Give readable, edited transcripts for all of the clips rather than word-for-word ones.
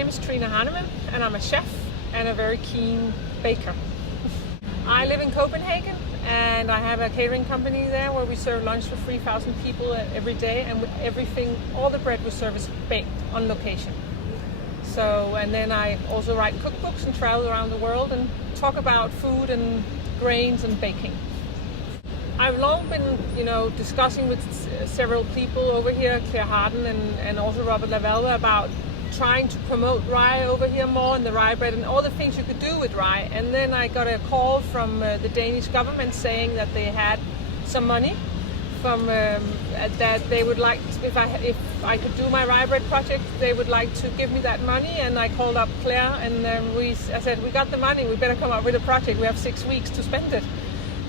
name is Trine Hahnemann, and I'm a chef and a very keen baker. I live in Copenhagen, and I have a catering company there where we serve lunch for 3,000 people every day, and everything, all the bread we serve is baked on location. So, and then I also write cookbooks and travel around the world and talk about food and grains and baking. I've long been, discussing with several people over here, Trine Hahnemann and also Robert Lavalva, about trying to promote rye over here more, and the rye bread and all the things you could do with rye. And then I got a call from the Danish government saying that they had some money from that they would like, if I could do my rye bread project, they would like to give me that money. And I called up Claire, and I said, we got the money, we better come up with a project. We have 6 weeks to spend it.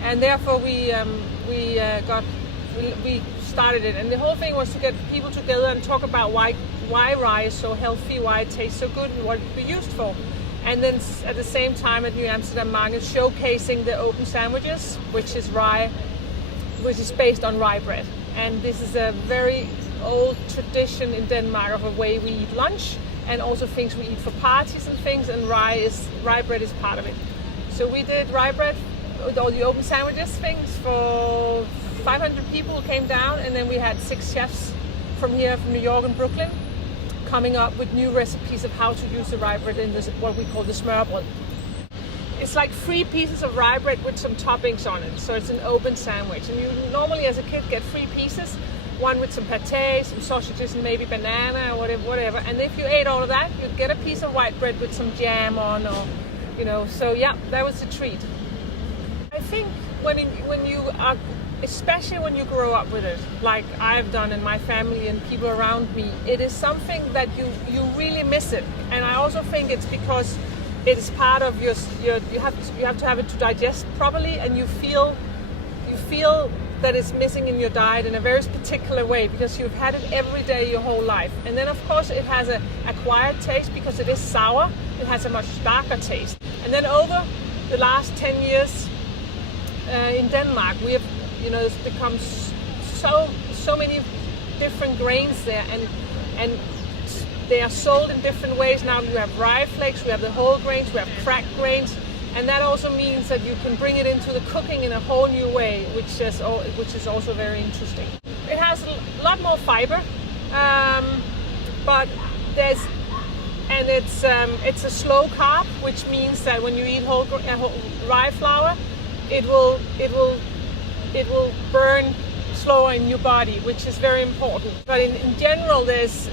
And therefore we started it, and the whole thing was to get people together and talk about why rye is so healthy, why it tastes so good, and what it could be used for. And then at the same time at New Amsterdam Market, showcasing the open sandwiches, which is based on rye bread. And this is a very old tradition in Denmark of a way we eat lunch, and also things we eat for parties and things, and rye bread is part of it. So we did rye bread with all the open sandwiches things for 500 people came down, and then we had 6 chefs from here, from New York and Brooklyn, coming up with new recipes of how to use the rye bread in this, what we call the smørrebrød. It's like 3 pieces of rye bread with some toppings on it, so it's an open sandwich. And you normally as a kid get 3 pieces, one with some pate, some sausages and maybe banana or whatever. And if you ate all of that, you'd get a piece of white bread with some jam on, or so yeah, that was a treat. I think when you are, especially when you grow up with it, like I've done in my family and people around me, it is something that you really miss it. And I also think it's because it is part of your you have to have it to digest properly, and you feel that it's missing in your diet in a very particular way because you've had it every day your whole life. And then of course it has an acquired taste because it is sour. It has a much darker taste. And then over the last 10 years in Denmark, we have it's become so many different grains there, and they are sold in different ways. Now you have rye flakes, we have the whole grains, we have cracked grains, and that also means that you can bring it into the cooking in a whole new way, which is also very interesting. It has a lot more fiber, but it's a slow carb, which means that when you eat whole rye flour, it will burn slower in your body, which is very important. But in general, there's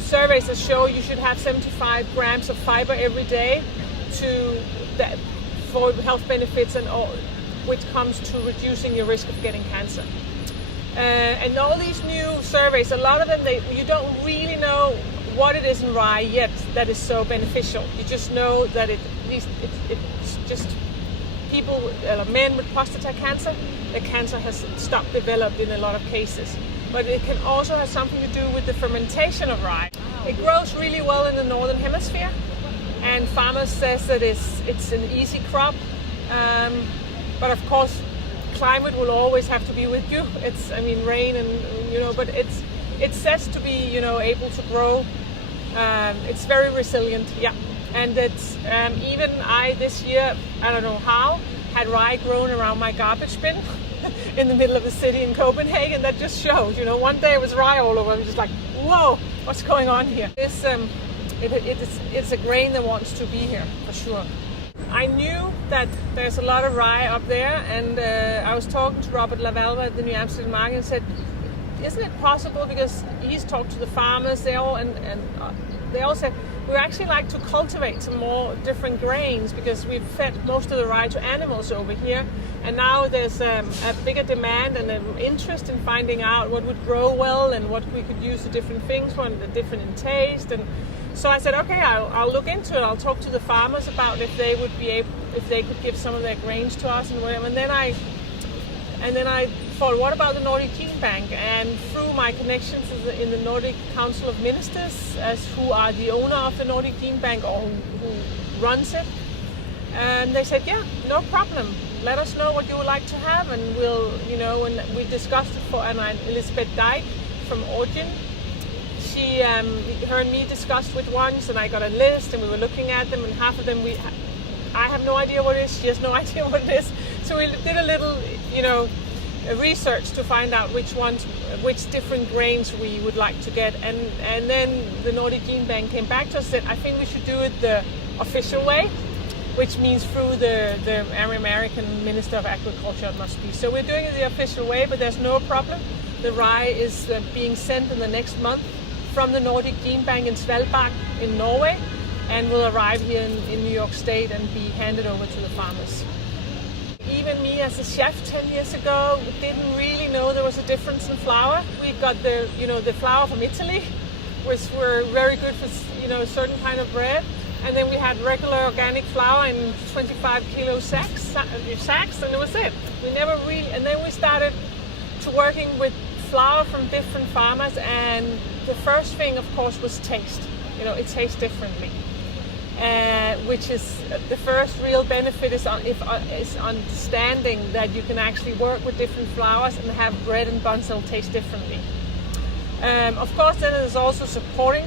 surveys that show you should have 75 grams of fiber every day for health benefits, and all, which comes to reducing your risk of getting cancer. And all these new surveys, a lot of them, you don't really know what it is in rye yet that is so beneficial. You just know that it's just people, men with prostate cancer, the cancer has stopped developed in a lot of cases. But it can also have something to do with the fermentation of rye. It grows really well in the northern hemisphere, and farmers says that it's an easy crop. But of course, climate will always have to be with you. Rain and but it says to be able to grow. It's very resilient, yeah. And it's even this year, I don't know how, had rye grown around my garbage bin in the middle of the city in Copenhagen. That just shows, one day it was rye all over. I'm just like, whoa, what's going on here? It's a grain that wants to be here, for sure. I knew that there's a lot of rye up there, and I was talking to Robert Lavalva at the New Amsterdam Market and said, isn't it possible, because he's talked to the farmers, they all said, we actually like to cultivate some more different grains because we've fed most of the rye to animals over here, and now there's a bigger demand and an interest in finding out what would grow well and what we could use the different things for, and the different in taste. And so I said, okay, I'll look into it. I'll talk to the farmers about if they could give some of their grains to us and whatever. And then I thought, what about the Nordic Gene Bank? And through my connections in the Nordic Council of Ministers, as who are the owner of the Nordic Gene Bank, or who runs it, and they said, yeah, no problem. Let us know what you would like to have, and we'll, and we discussed it for Elizabeth Dyke from Origin. her and me discussed with ones, and I got a list, and we were looking at them, and half of them I have no idea what it is. She has no idea what it is. So we did a little, research to find out which different grains we would like to get, and then the Nordic Gene Bank came back to us and said, I think we should do it the official way, which means through the American Minister of Agriculture, it must be. So we're doing it the official way, but there's no problem. The rye is being sent in the next month from the Nordic Gene Bank in Svalbard in Norway, and will arrive here in New York State and be handed over to the farmers. Even me as a chef 10 years ago didn't really know there was a difference in flour. We got the flour from Italy, which were very good for a certain kind of bread. And then we had regular organic flour in 25 kilo sacks, and it was it. We never really, and then we started to working with flour from different farmers, and the first thing, of course, was taste. It tastes differently. Which is the first real benefit is understanding that you can actually work with different flours and have bread and buns that will taste differently. Of course, then there's also supporting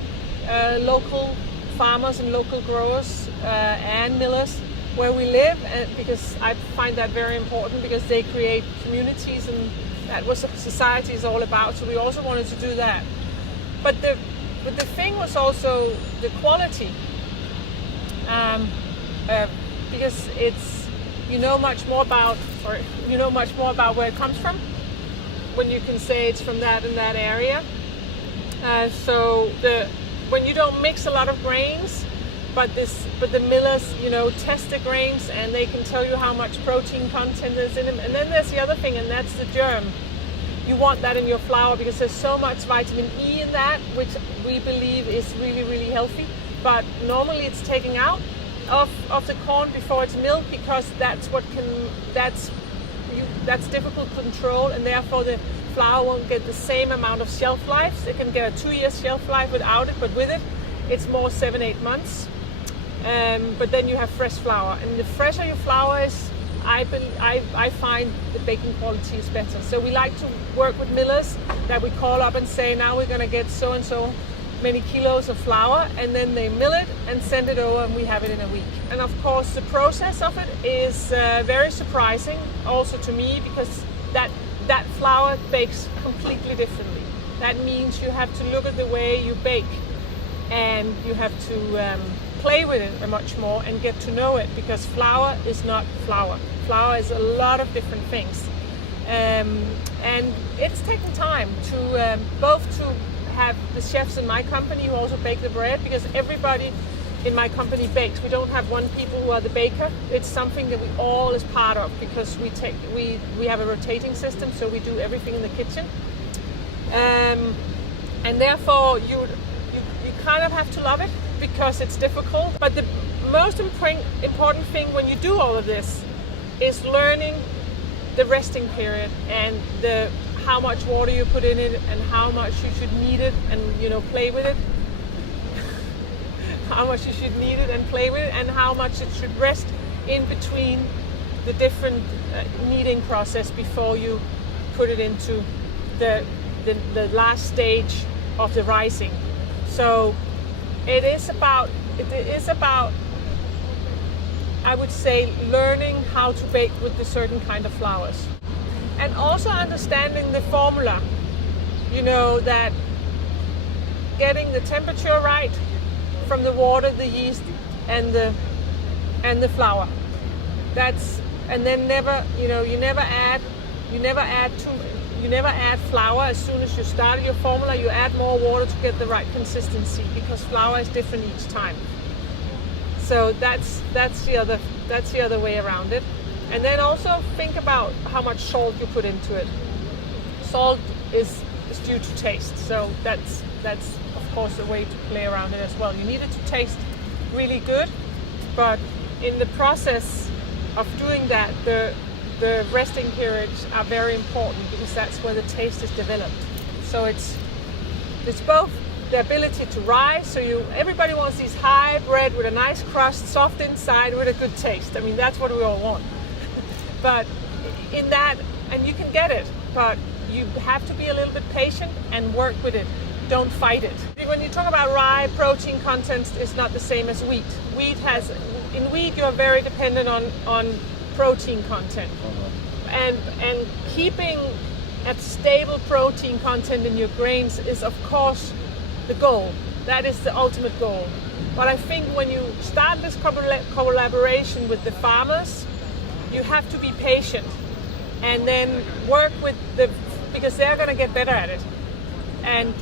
local farmers and local growers and millers where we live, because I find that very important, because they create communities, and that's what society is all about. So we also wanted to do that. But the thing was also the quality. Because you know much more about where it comes from when you can say it's from that and that area. When you don't mix a lot of grains, but the millers test the grains, and they can tell you how much protein content is in them. And then there's the other thing, and that's the germ. You want that in your flour because there's so much vitamin E in that, which we believe is really, really healthy. But normally it's taken out of the corn before it's milled, because that's difficult to control, and therefore the flour won't get the same amount of shelf life. It can get a 2-year shelf life without it, but with it, it's more 7-8 months. But then you have fresh flour, and the fresher your flour is, I find the baking quality is better. So we like to work with millers that we call up and say, now we're going to get so and so many kilos of flour, and then they mill it and send it over, and we have it in a week. And of course the process of it is very surprising also to me, because that flour bakes completely differently. That means you have to look at the way you bake, and you have to play with it much more and get to know it, because flour is not flour. Flour is a lot of different things, and it's taken time to both to have the chefs in my company who also bake the bread, because everybody in my company bakes. We don't have one people who are the baker. It's something that we all is part of, because we have a rotating system, so we do everything in the kitchen, and therefore you kind of have to love it, because it's difficult. But the most important thing when you do all of this is learning the resting period, and how much water you put in it, and how much you should knead it, and play with it. How much you should knead it and play with it, and how much it should rest in between the different kneading process before you put it into the last stage of the rising. So it is about, I would say, learning how to bake with the certain kind of flours. And also understanding the formula, that getting the temperature right from the water, the yeast, and the flour. And then you never add flour as soon as you start your formula. You add more water to get the right consistency, because flour is different each time. So that's the other way around it. And then also think about how much salt you put into it. Salt is due to taste, so that's of course a way to play around it as well. You need it to taste really good, but in the process of doing that, the resting periods are very important, because that's where the taste is developed. So it's both the ability to rise. So everybody wants these high bread with a nice crust, soft inside, with a good taste. I mean, that's what we all want. But in that, and you can get it, but you have to be a little bit patient and work with it. don't fight it. When you talk about rye, protein content is not the same as wheat. In wheat you are very dependent on protein content. And keeping a stable protein content in your grains is of course the goal. That is the ultimate goal. But I think when you start this collaboration with the farmers, you have to be patient and then work with because they're going to get better at it, and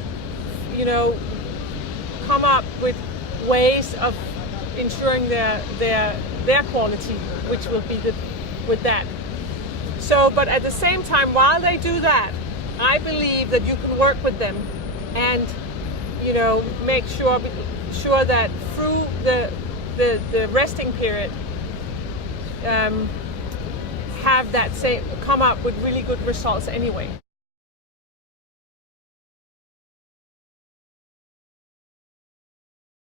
come up with ways of ensuring their quality, which will be with that. So, but at the same time, while they do that, I believe that you can work with them and make sure that through the resting period, come up with really good results anyway.